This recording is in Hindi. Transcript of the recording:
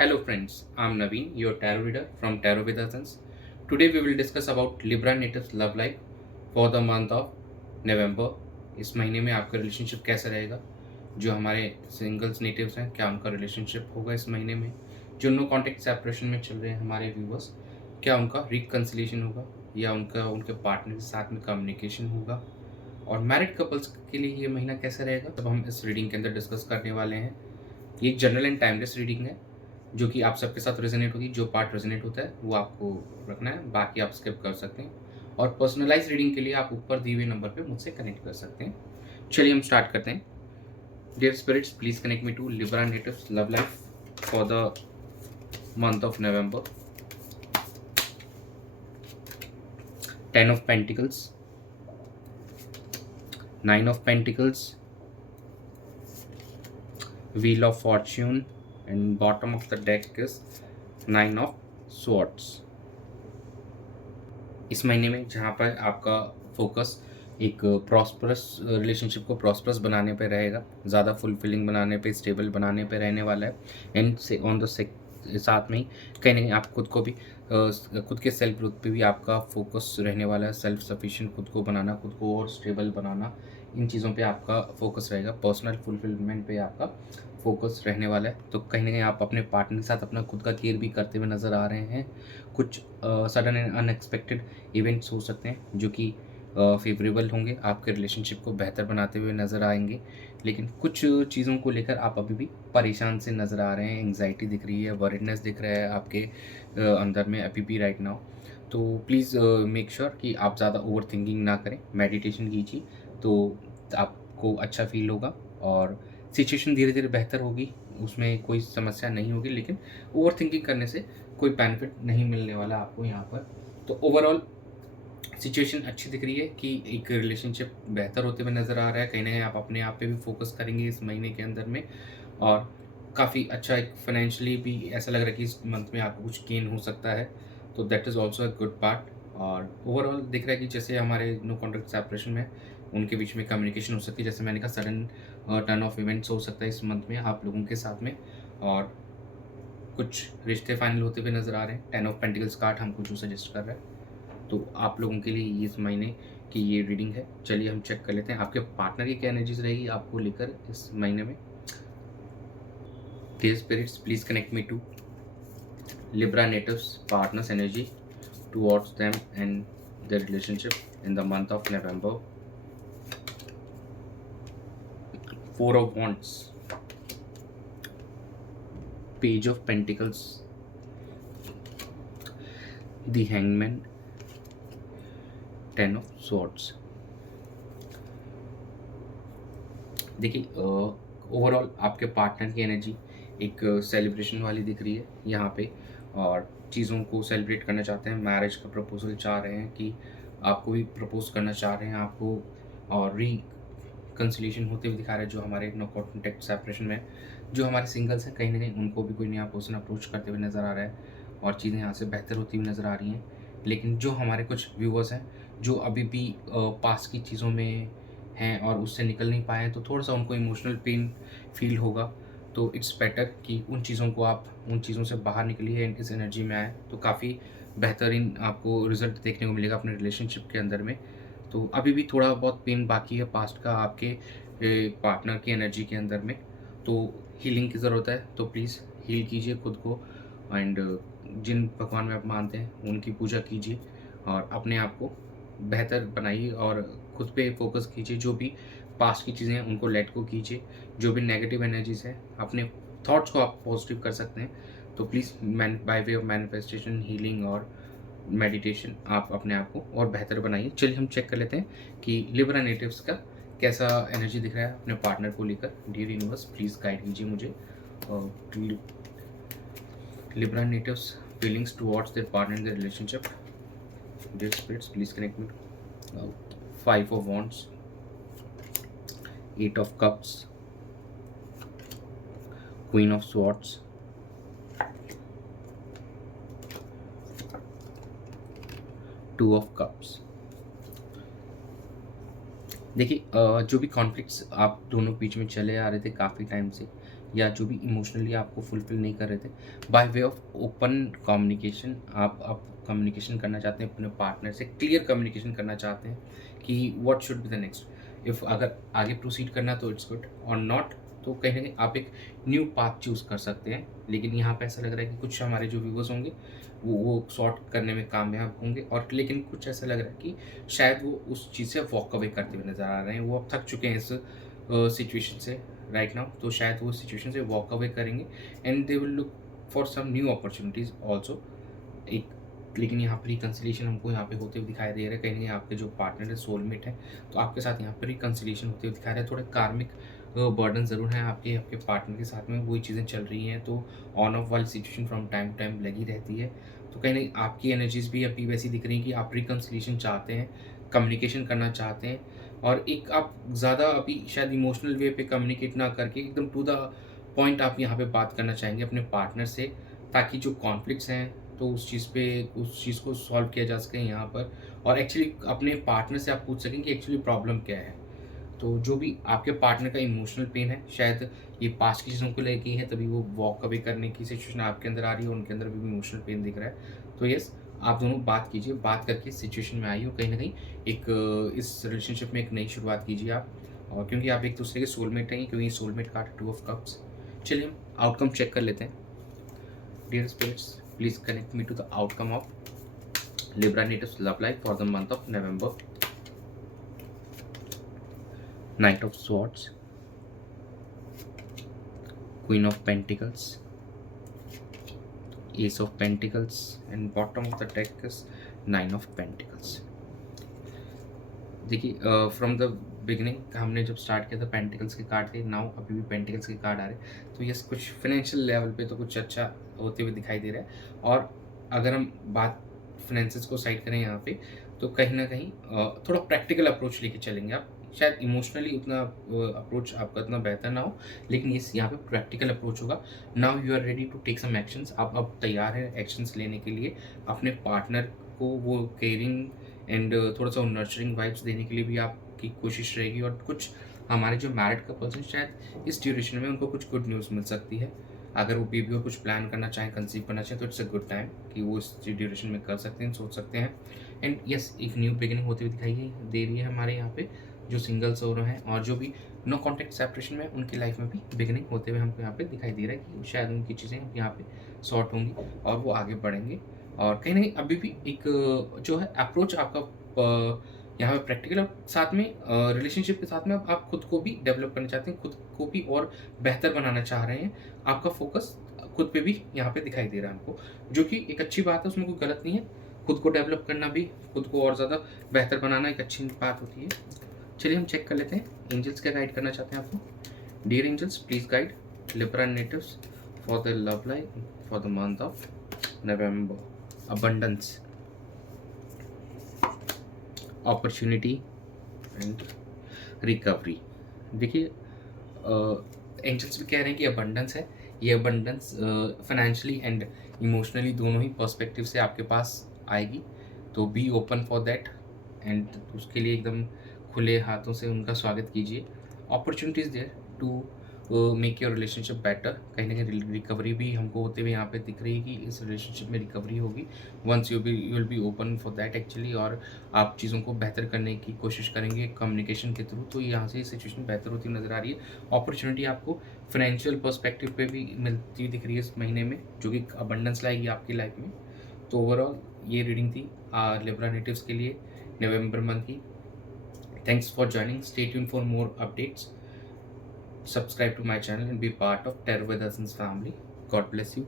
Hello friends, I'm Naveen, your tarot reader from Tarot with Essence. Today we will discuss about Libra natives love life for the month of November. इस महीने में आपका रिलेशनशिप कैसा रहेगा? जो हमारे सिंगल्स नेटिव्स हैं, क्या उनका रिलेशनशिप होगा इस महीने में? जो नो कॉन्टेक्ट सेपरेशन में चल रहे हैं हमारे व्यूवर्स, क्या उनका रिकन्सिलिएशन होगा या उनका उनके पार्टनर के साथ में कम्युनिकेशन होगा? और मैरिड कपल्स के लिए ये महीना कैसा रहेगा? तब हम इस रीडिंग के अंदर डिस्कस करने वाले हैं। ये एक जनरल एंड टाइमलेस रीडिंग है जो कि आप सबके साथ रेजोनेट होगी। जो पार्ट रेजोनेट होता है वो आपको रखना है, बाकी आप स्किप कर सकते हैं। और पर्सनलाइज रीडिंग के लिए आप ऊपर दिए हुए नंबर पे मुझसे कनेक्ट कर सकते हैं। चलिए हम स्टार्ट करते हैं। Dear spirits, please connect me to Libra natives love life for the month of November. 10 of Pentacles, 9 of Pentacles, Wheel of Fortune, and bottom of the deck is 9 of Swords. इस महीने में जहाँ पर आपका फोकस एक प्रॉस्परस रिलेशनशिप को प्रॉस्परस बनाने पे रहेगा, ज़्यादा फुलफिलिंग बनाने पे, स्टेबल बनाने पे रहने वाला है। एंड से ऑन द साथ में ही कहीं ना कहीं आप खुद को भी खुद के सेल्फ ग्रोथ पे भी आपका फोकस रहने वाला है। सेल्फ सफिशिएंट खुद को बनाना, खुद को और स्टेबल बनाना, इन चीज़ों पे आपका फोकस रहेगा। पर्सनल फुलफिलमेंट पे आपका फोकस रहने वाला है। तो कहीं ना कहीं आप अपने पार्टनर के साथ अपना खुद का केयर भी करते हुए नज़र आ रहे हैं। कुछ सडन एंड अनएक्सपेक्टेड इवेंट्स हो सकते हैं जो कि फेवरेबल होंगे, आपके रिलेशनशिप को बेहतर बनाते हुए नज़र आएंगे। लेकिन कुछ चीज़ों को लेकर आप अभी भी परेशान से नज़र आ रहे हैं। एंग्जाइटी दिख रही है, वरीडनेस दिख रहा है आपके अंदर में अभी भी राइट नाउ। तो प्लीज़ मेक श्योर कि आप ज़्यादा ओवर थिंकिंग ना करें, मेडिटेशन कीजिए तो आपको अच्छा फील होगा और सिचुएशन धीरे धीरे बेहतर होगी। उसमें कोई समस्या नहीं होगी, लेकिन ओवर थिंकिंग करने से कोई बेनिफिट नहीं मिलने वाला आपको यहाँ पर। तो ओवरऑल सिचुएशन अच्छी दिख रही है कि एक रिलेशनशिप बेहतर होते हुए नज़र आ रहा है। कहीं ना कहीं आप अपने आप पे भी फोकस करेंगे इस महीने के अंदर में, और काफ़ी अच्छा एक फाइनेंशियली भी ऐसा लग रहा है कि इस मंथ में आपको कुछ गेन हो सकता है। तो that is also a good part. और ओवरऑल दिख रहा है कि जैसे हमारे नो कॉन्ट्रैक्ट सेपरेशन में उनके बीच में कम्युनिकेशन हो सकती है। जैसे मैंने कहा, सडन टर्न ऑफ इवेंट्स हो सकता है इस मंथ में आप लोगों के साथ में, और कुछ रिश्ते फाइनल होते हुए नज़र आ रहे हैं। 10 ऑफ पेंटिकल्स कार्ड हमको जो सजेस्ट कर रहा है, तो आप लोगों के लिए ये इस महीने की ये रीडिंग है। चलिए हम चेक कर लेते हैं आपके पार्टनर की क्या एनर्जीज रहेगी आपको लेकर इस महीने में। Dear spirits, please connect me to Libra natives partners energy towards them and their relationship in the month of November. 4 of Wands, Page of Pentacles, the Hangman, 10 of Swords. देखिए, ओवरऑल आपके पार्टनर की एनर्जी एक सेलिब्रेशन वाली दिख रही है यहाँ पे, और चीज़ों को सेलिब्रेट करना चाहते हैं। मैरिज का प्रपोजल चाह रहे हैं कि आपको भी प्रपोज करना चाह रहे हैं आपको, और रिकन्सिलिएशन होते हुए दिखा रहे हैं। जो हमारे नो कॉन्टेक्ट सेपरेशन में जो हमारे सिंगल्स हैं, कहीं ना कहीं उनको भी कोई नया पर्सन अप्रोच करते हुए नज़र आ रहा है और चीज़ें यहाँ से बेहतर होती हुई नज़र आ रही हैं। लेकिन जो हमारे कुछ व्यूवर्स हैं जो अभी भी पास की चीज़ों में हैं और उससे निकल नहीं पाए हैं, तो थोड़ा सा उनको इमोशनल पेन फील होगा। तो इट्स बेटर कि उन चीज़ों को आप उन चीज़ों से बाहर निकलिए एंड इस एनर्जी में आए, तो काफ़ी बेहतरीन आपको रिजल्ट देखने को मिलेगा अपने रिलेशनशिप के अंदर में। तो अभी भी थोड़ा बहुत पेन बाकी है पास्ट का आपके पार्टनर की एनर्जी के अंदर में, तो हीलिंग की ज़रूरत है। तो प्लीज़ हील कीजिए खुद को, एंड जिन भगवान में आप मानते हैं उनकी पूजा कीजिए और अपने आप को बेहतर बनाइए और खुद पे फोकस कीजिए। जो भी पास्ट की चीज़ें हैं उनको लेट को कीजिए। जो भी नेगेटिव एनर्जीज हैं, अपने थॉट्स को आप पॉजिटिव कर सकते हैं। तो please by way of manifestation, healing और मेडिटेशन आप अपने आप को और बेहतर बनाइए। चलिए हम चेक कर लेते हैं कि लिब्रा नेटिव्स का कैसा एनर्जी दिख रहा है अपने पार्टनर को लेकर। डियर यूनिवर्स, प्लीज़ गाइड कीजिए मुझे। Libra natives feelings towards their partner in the relationship. Dear spirits, please connect me. 5 of Wands, 8 of Cups, Queen of Swords, 2 of Cups। देखिए, जो भी कॉन्फ्लिक्ट्स आप दोनों बीच में चले आ रहे थे काफ़ी टाइम से, या जो भी इमोशनली आपको फुलफिल नहीं कर रहे थे, by way of open communication आप कम्युनिकेशन करना चाहते हैं अपने पार्टनर से, क्लियर कम्युनिकेशन करना चाहते हैं कि what should be the next. If अगर आगे प्रोसीड करना तो इट्स गुड, और नॉट तो कहीं न कहीं आप एक न्यू पाथ चूज़ कर सकते हैं। लेकिन यहाँ पे ऐसा लग रहा है कि कुछ हमारे जो व्यूअर्स होंगे वो सॉर्ट करने में कामयाब होंगे, और लेकिन कुछ ऐसा लग रहा है कि शायद वो उस चीज़ से वॉक अवे करते हुए नज़र आ रहे हैं। वो अब थक चुके हैं इस सिचुएशन से राइट नाउ, तो शायद वो सिचुएशन से वॉक अवे करेंगे and they will look for some new opportunities also. एक लेकिन यहाँ पर रिकंसिलिएशन हमको यहाँ पे होते हुए दिखाई दे रहा है। कहीं न कहीं आपके जो पार्टनर है, सोलमेट है, तो आपके साथ यहाँ पर रिकंसिलिएशन होते हुए दिखा रहा है। थोड़े कार्मिक बर्डन ज़रूर हैं आपके पार्टनर के साथ में, वही चीज़ें चल रही हैं, तो ऑन ऑफ वाली situation from time to time लगी रहती है। तो कहीं न कहीं आपकी एनर्जीज़ भी अभी वैसी दिख रही हैं कि आप रिकंसिलिएशन चाहते हैं, कम्युनिकेशन करना चाहते हैं, और एक आप ज़्यादा अभी शायद इमोशनल वे पे कम्युनिकेट ना करके एकदम टू द पॉइंट आप यहाँ पे बात करना चाहेंगे अपने पार्टनर से, ताकि जो कॉन्फ्लिक्ट्स हैं तो उस चीज़ को सॉल्व किया जा सके यहाँ पर, और एक्चुअली अपने पार्टनर से आप पूछ सकें कि एक्चुअली प्रॉब्लम क्या है। तो जो भी आपके पार्टनर का इमोशनल पेन है, शायद ये पास्ट की चीज़ों को लेके ही है, तभी वो वॉक अवे करने की सिचुएशन आपके अंदर आ रही है, उनके अंदर भी इमोशनल पेन दिख रहा है। तो यस, आप दोनों बात कीजिए, बात करके इस सिचुएशन में आइए, और कहीं न कहीं एक इस रिलेशनशिप में एक नई शुरुआत कीजिए आप, और क्योंकि आप एक-दूसरे के सोलमेट हैं, क्योंकि सोलमेट कार्ड 2 ऑफ कप्स। चलिए हम आउटकम चेक कर लेते हैं। Dear spirits, please connect me to the outcome of Libra natives love life for the month of November. Knight of Swords, Queen of Pentacles, Ace of Pentacles, and bottom of the deck is Nine of Pentacles. देखिए फ्रॉम द बिगिनिंग हमने जब स्टार्ट किया था पेंटिकल्स के कार्ड थे, नाउ अभी भी पेंटिकल्स के कार्ड आ रहे हैं, तो यस कुछ फाइनेंशियल लेवल पे तो कुछ अच्छा होते हुए दिखाई दे रहा है। और अगर हम बात फाइनेंसेस को साइड करें यहाँ पे, तो कहीं ना कहीं थोड़ा प्रैक्टिकल अप्रोच लेके चलेंगे आप। शायद इमोशनली उतना अप्रोच आपका इतना बेहतर ना हो, लेकिन इस यहाँ पे प्रैक्टिकल अप्रोच होगा। Now you are ready to take some actions, आप अब तैयार हैं एक्शंस लेने के लिए। अपने पार्टनर को वो केयरिंग एंड थोड़ा सा नर्चरिंग वाइब्स देने के लिए भी आपकी कोशिश रहेगी, और कुछ हमारे जो मैरिड कपल्स हैं, शायद इस ड्यूरेशन में उनको कुछ गुड न्यूज़ मिल सकती है। अगर वो बेबी और कुछ प्लान करना चाहें, कंसीव करना चाहें, तो इट्स अ गुड टाइम कि वो इस ड्यूरेशन में कर सकते हैं, सोच सकते हैं। एंड यस, एक न्यू बिगिनिंग होती हुई दिखाई दे रही है हमारे यहाँ पे जो सिंगल्स हो रहे हैं, और जो भी नो कॉन्टैक्ट सेपरेशन में उनकी लाइफ में भी बिगिनिंग होते हुए हमको यहाँ पे दिखाई दे रहा है कि शायद उनकी चीज़ें यहाँ पे सॉर्ट होंगी और वो आगे बढ़ेंगे। और कहीं न कहीं अभी भी एक जो है अप्रोच आपका यहाँ पे प्रैक्टिकल, और साथ में रिलेशनशिप के साथ में अब आप खुद को भी डेवलप करना चाहते हैं, खुद को भी और बेहतर बनाना चाह रहे हैं। आपका फोकस खुद पे भी यहाँ पे दिखाई दे रहा है हमको, जो कि एक अच्छी बात है, उसमें कोई गलत नहीं है। खुद को डेवलप करना भी, खुद को और ज़्यादा बेहतर बनाना एक अच्छी बात होती है। चलिए हम चेक कर लेते हैं एंजल्स क्या गाइड करना चाहते हैं आपको। Dear angels, please guide Libra natives for the love life for the month of November. abundance, opportunity and recovery. देखिए एंजल्स भी कह रहे हैं कि अबंडेंस है, ये अबंडेंस फाइनेंशियली एंड इमोशनली दोनों ही पर्सपेक्टिव से आपके पास आएगी। तो be open for that, and उसके लिए एकदम खुले हाथों से उनका स्वागत कीजिए। Opportunities there to make your relationship better. कहीं ना कहीं रिकवरी भी हमको होते हुए यहाँ पे दिख रही है कि इस रिलेशनशिप में रिकवरी होगी once you will be open for that actually, और आप चीज़ों को बेहतर करने की कोशिश करेंगे कम्युनिकेशन के थ्रू। तो यहाँ से सिचुएशन बेहतर होती नज़र आ रही है। अपॉर्चुनिटी आपको फाइनेंशियल पर्सपेक्टिव पे भी मिलती हुई दिख रही है इस महीने में, जो कि अबंडेंस लाएगी आपकी लाइफ में। तो ओवरऑल ये रीडिंग थी लिब्रा नेटिव्स के लिए नवंबर मंथ की। Thanks for joining, stay tuned for more updates, subscribe to my channel and be part of Tarot with Darshan's family. God bless you.